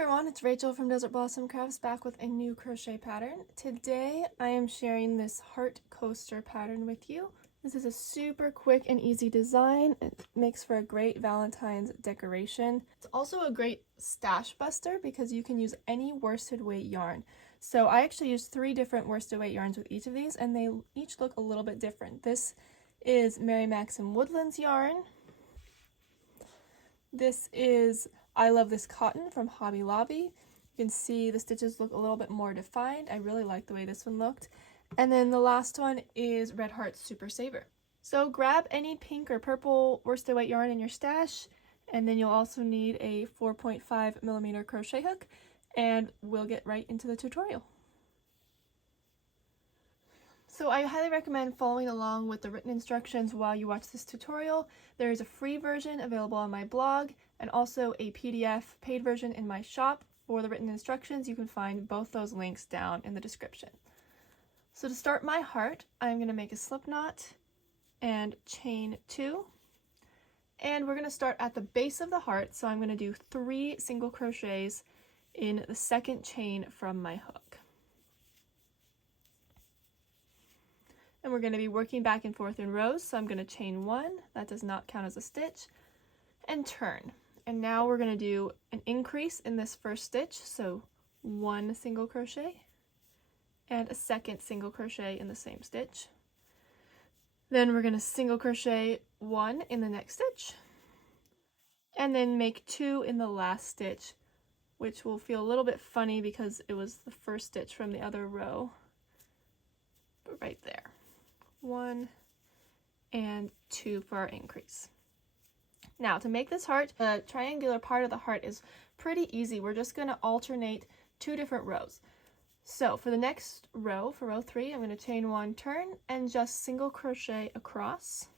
everyone, it's Rachel from Desert Blossom Crafts back with a new crochet pattern. Today I am sharing this heart coaster pattern with you. This is a super quick and easy design. It makes for a great Valentine's decoration. It's also a great stash buster because you can use any worsted weight yarn. So I actually used 3 different worsted weight yarns with each of these, and they each look a little bit different. This is Mary Maxim Woodlands yarn. This is I Love This Cotton from Hobby Lobby. You can see the stitches look a little bit more defined. I really like the way this one looked. And then the last one is Red Heart Super Saver. So grab any pink or purple worsted weight yarn in your stash, and then you'll also need a 4.5mm crochet hook, and we'll get right into the tutorial. So I highly recommend following along with the written instructions while you watch this tutorial. There is a free version available on my blog and also a PDF paid version in my shop for the written instructions. You can find both those links down in the description. So to start my heart, I'm going to make a slip knot and chain 2. And we're going to start at the base of the heart, so I'm going to do 3 single crochets in the second chain from my hook. And we're going to be working back and forth in rows, so I'm going to chain 1, that does not count as a stitch, and turn. And now we're going to do an increase in this first stitch, so 1 single crochet and a second single crochet in the same stitch. Then we're going to single crochet 1 in the next stitch, and then make 2 in the last stitch, which will feel a little bit funny because it was the first stitch from the other row, but right there. 1 and 2 for our increase. Now to make this heart, the triangular part of the heart is pretty easy. We're just going to alternate 2 different rows. So for the next row, for row 3, I'm going to chain 1, turn, and just single crochet across.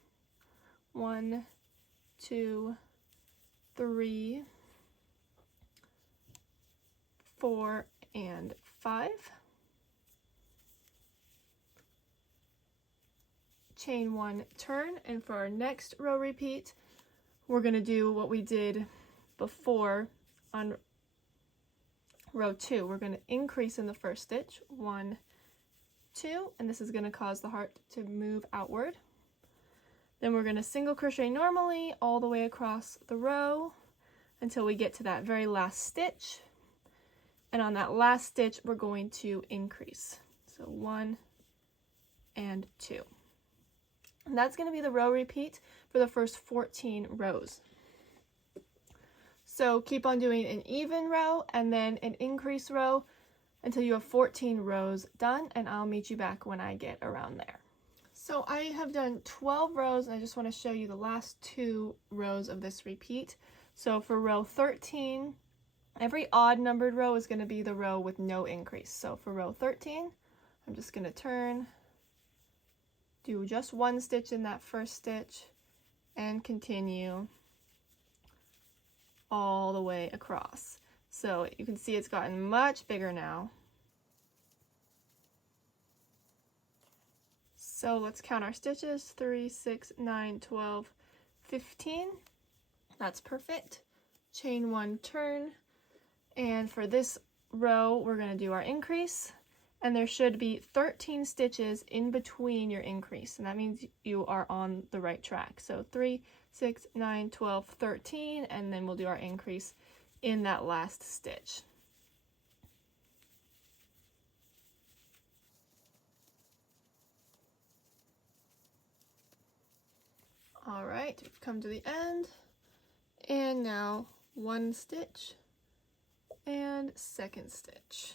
1, 2, 3, 4, and 5. Chain 1, turn, and for our next row repeat, we're going to do what we did before on row 2. We're going to increase in the first stitch, 1, 2, and this is going to cause the heart to move outward. Then we're going to single crochet normally all the way across the row until we get to that very last stitch, and on that last stitch we're going to increase. So 1 and 2. And that's going to be the row repeat for the first 14 rows. So keep on doing an even row and then an increase row until you have 14 rows done, and I'll meet you back when I get around there. So I have done 12 rows, and I just want to show you the last 2 rows of this repeat. So for row 13, every odd numbered row is going to be the row with no increase. So for row 13, I'm just going to turn, do just 1 stitch in that first stitch, and continue all the way across. So you can see it's gotten much bigger now. So let's count our stitches: 3, 6, 9, 12, 15. That's perfect. Chain 1, turn, and for this row we're going to do our increase. And there should be 13 stitches in between your increase, and that means you are on the right track. So 3, 6, 9, 12, 13, and then we'll do our increase in that last stitch. All right, we've come to the end, and now 1 stitch and second stitch.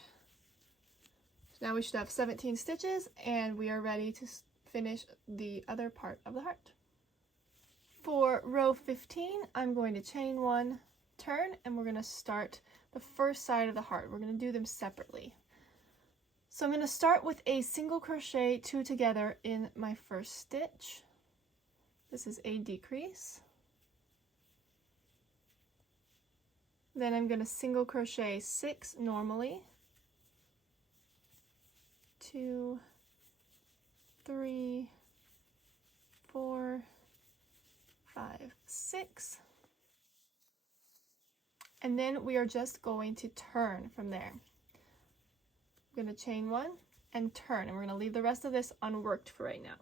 Now we should have 17 stitches, and we are ready to finish the other part of the heart. For row 15, I'm going to chain 1, turn, and we're going to start the first side of the heart. We're going to do them separately. So I'm going to start with a single crochet 2 together in my first stitch. This is a decrease. Then I'm going to single crochet 6 normally. 2, 3, 4, 5, 6, and then we are just going to turn from there. I'm going to chain 1 and turn, and we're going to leave the rest of this unworked for right now.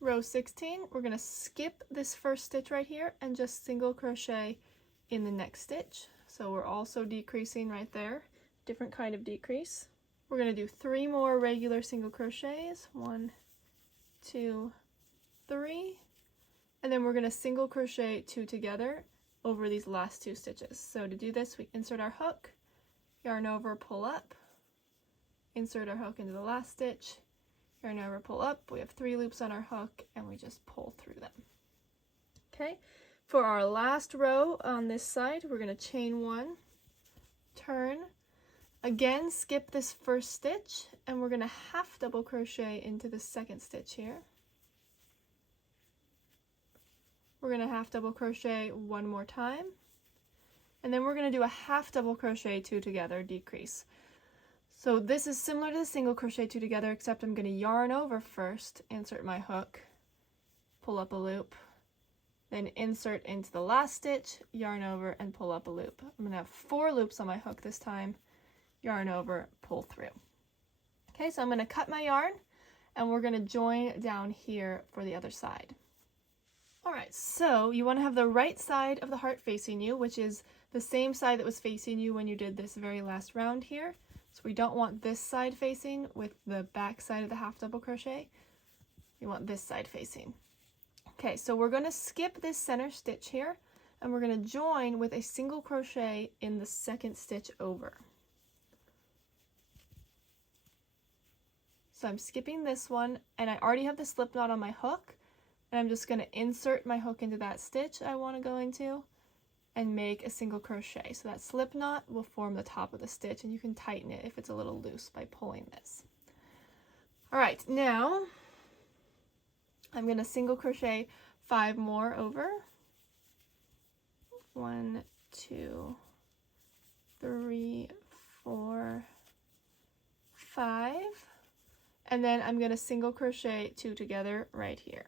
Row 16, we're going to skip this first stitch right here and just single crochet in the next stitch. So we're also decreasing right there, different kind of decrease. We're going to do 3 more regular single crochets, 1, 2, 3, and then we're going to single crochet 2 together over these last 2 stitches. So to do this, we insert our hook, yarn over, pull up, insert our hook into the last stitch, yarn over, pull up. We have 3 loops on our hook, and we just pull through them. Okay, for our last row on this side, we're going to chain 1, turn, again skip this first stitch, and we're going to half double crochet into the second stitch here. We're going to half double crochet 1 more time, and then we're going to do a half double crochet 2 together, decrease. So this is similar to the single crochet 2 together, except I'm going to yarn over first, insert my hook, pull up a loop, then insert into the last stitch, yarn over, and pull up a loop. I'm going to have 4 loops on my hook this time, yarn over, pull through. Okay, so I'm going to cut my yarn, and we're going to join down here for the other side. Alright, so you want to have the right side of the heart facing you, which is the same side that was facing you when you did this very last round here. So we don't want this side facing with the back side of the half double crochet. We want this side facing. Okay, so we're going to skip this center stitch here, and we're going to join with a single crochet in the second stitch over. So I'm skipping this one, and I already have the slip knot on my hook, and I'm just going to insert my hook into that stitch I want to go into and make a single crochet. So that slip knot will form the top of the stitch, and you can tighten it if it's a little loose by pulling this. All right, now I'm going to single crochet 5 more over. 1, 2, 3, 4, 5, and then I'm going to single crochet 2 together right here.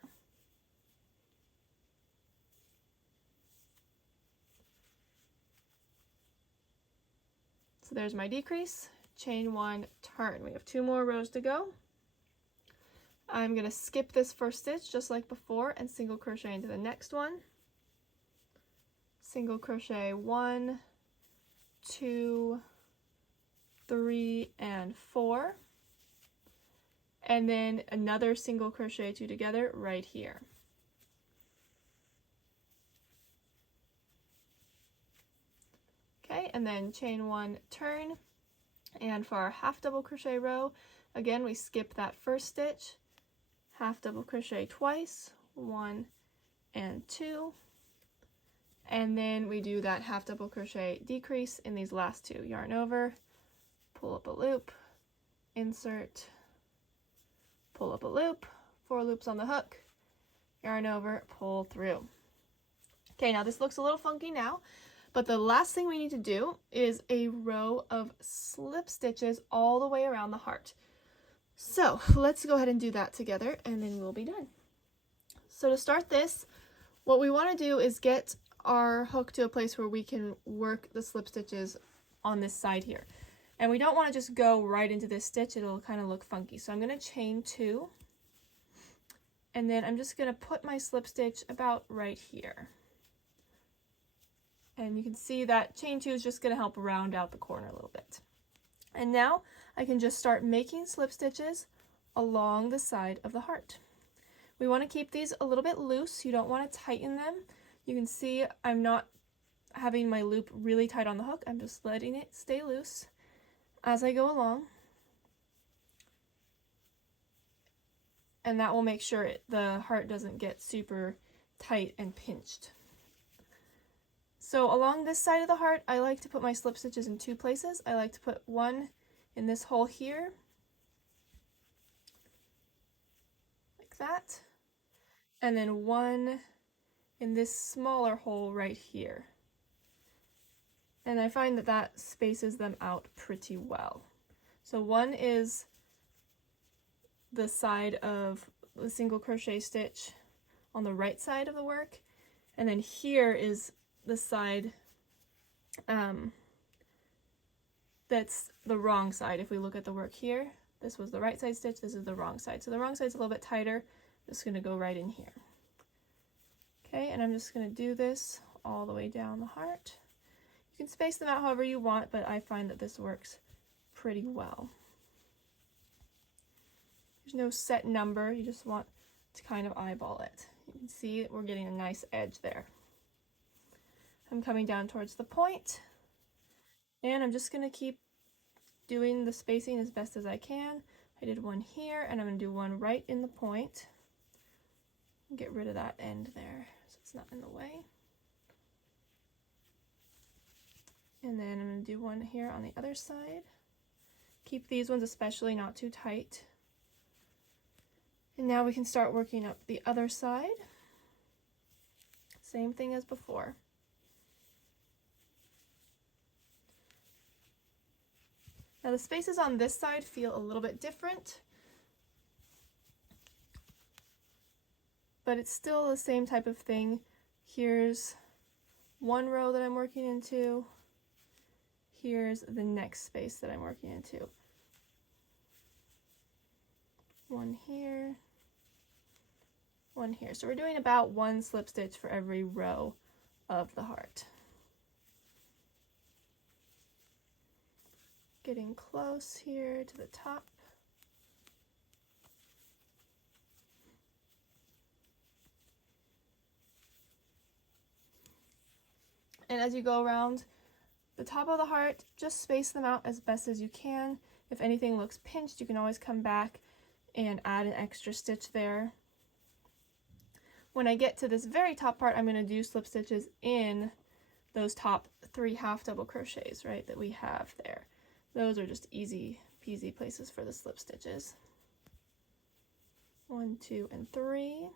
So there's my decrease, chain 1, turn. We have 2 more rows to go. I'm going to skip this first stitch just like before and single crochet into the next one. Single crochet 1, 2, 3, and 4. And then another single crochet 2 together right here. Okay, and then chain 1, turn, and for our half double crochet row, again we skip that first stitch, half double crochet twice, 1 and 2, and then we do that half double crochet decrease in these last 2. Yarn over, pull up a loop, insert, pull up a loop, 4 loops on the hook, yarn over, pull through. Okay, now this looks a little funky now, but the last thing we need to do is a row of slip stitches all the way around the heart. So let's go ahead and do that together, and then we'll be done. So to start this, what we want to do is get our hook to a place where we can work the slip stitches on this side here. And we don't want to just go right into this stitch, it'll kind of look funky. So I'm going to chain 2, and then I'm just going to put my slip stitch about right here. And you can see that chain 2 is just going to help round out the corner a little bit. And now I can just start making slip stitches along the side of the heart. We want to keep these a little bit loose. You don't want to tighten them. You can see I'm not having my loop really tight on the hook. I'm just letting it stay loose as I go along. And that will make sure the heart doesn't get super tight and pinched. So along this side of the heart, I like to put my slip stitches in 2 places. I like to put one in this hole here, like that, and then one in this smaller hole right here. And I find that that spaces them out pretty well. So one is the side of the single crochet stitch on the right side of the work, and then here is the side that's the wrong side. If we look at the work here, this was the right side stitch, this is the wrong side. So the wrong side's a little bit tighter. I'm just going to go right in here. Okay, and I'm just going to do this all the way down the heart. You can space them out however you want, but I find that this works pretty well. There's no set number, you just want to kind of eyeball it. You can see we're getting a nice edge there. I'm coming down towards the point, and I'm just going to keep doing the spacing as best as I can. I did one here, and I'm going to do one right in the point. Get rid of that end there so it's not in the way. And then I'm going to do one here on the other side. Keep these ones especially not too tight. And now we can start working up the other side. Same thing as before. Now the spaces on this side feel a little bit different, but it's still the same type of thing. Here's one row that I'm working into. Here's the next space that I'm working into. One here, one here. So we're doing about one slip stitch for every row of the heart. Getting close here to the top. And as you go around the top of the heart, just space them out as best as you can. If anything looks pinched, you can always come back and add an extra stitch there. When I get to this very top part, I'm going to do slip stitches in those top 3 half double crochets, right, that we have there. Those are just easy peasy places for the slip stitches. 1, 2, and 3.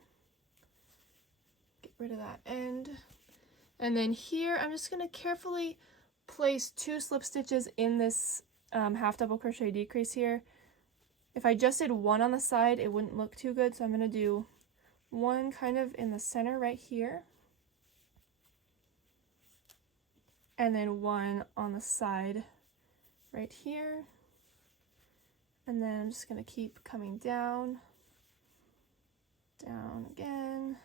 Get rid of that end. And then here, I'm just going to carefully place 2 slip stitches in this half double crochet decrease here. If I just did one on the side, it wouldn't look too good, so I'm going to do one kind of in the center right here, and then one on the side right here, and then I'm just going to keep coming down, down again,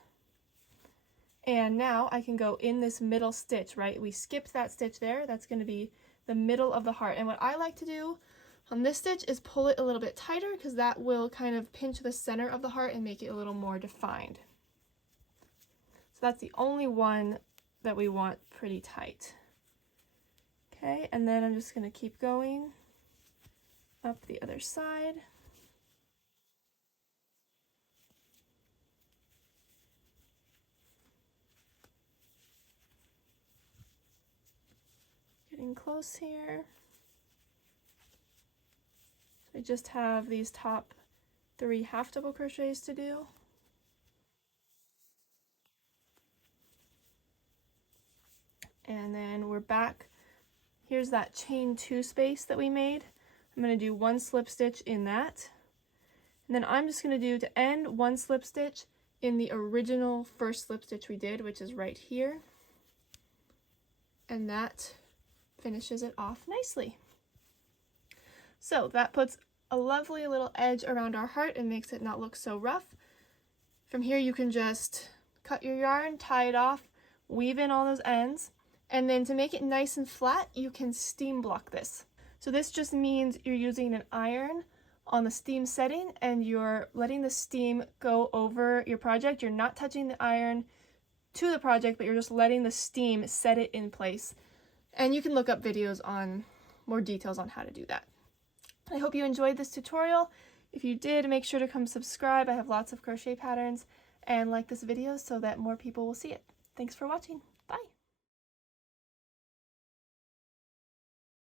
and now I can go in this middle stitch, right? We skipped that stitch there. That's going to be the middle of the heart, and what I like to do on this stitch is pull it a little bit tighter because that will kind of pinch the center of the heart and make it a little more defined. So that's the only one that we want pretty tight. Okay, and then I'm just going to keep going up the other side. Getting close here. I just have these top 3 half double crochets to do. And then we're back. Here's that chain 2 space that we made. I'm going to do 1 slip stitch in that. And then I'm just going to do, to end, 1 slip stitch in the original first slip stitch we did, which is right here. And that finishes it off nicely. So that puts a lovely little edge around our heart and makes it not look so rough. From here you can just cut your yarn, tie it off, weave in all those ends, and then to make it nice and flat, you can steam block this. So this just means you're using an iron on the steam setting and you're letting the steam go over your project. You're not touching the iron to the project, but you're just letting the steam set it in place. And you can look up videos on more details on how to do that. I hope you enjoyed this tutorial. If you did, make sure to come subscribe. I have lots of crochet patterns, and like this video so that more people will see it. Thanks for watching.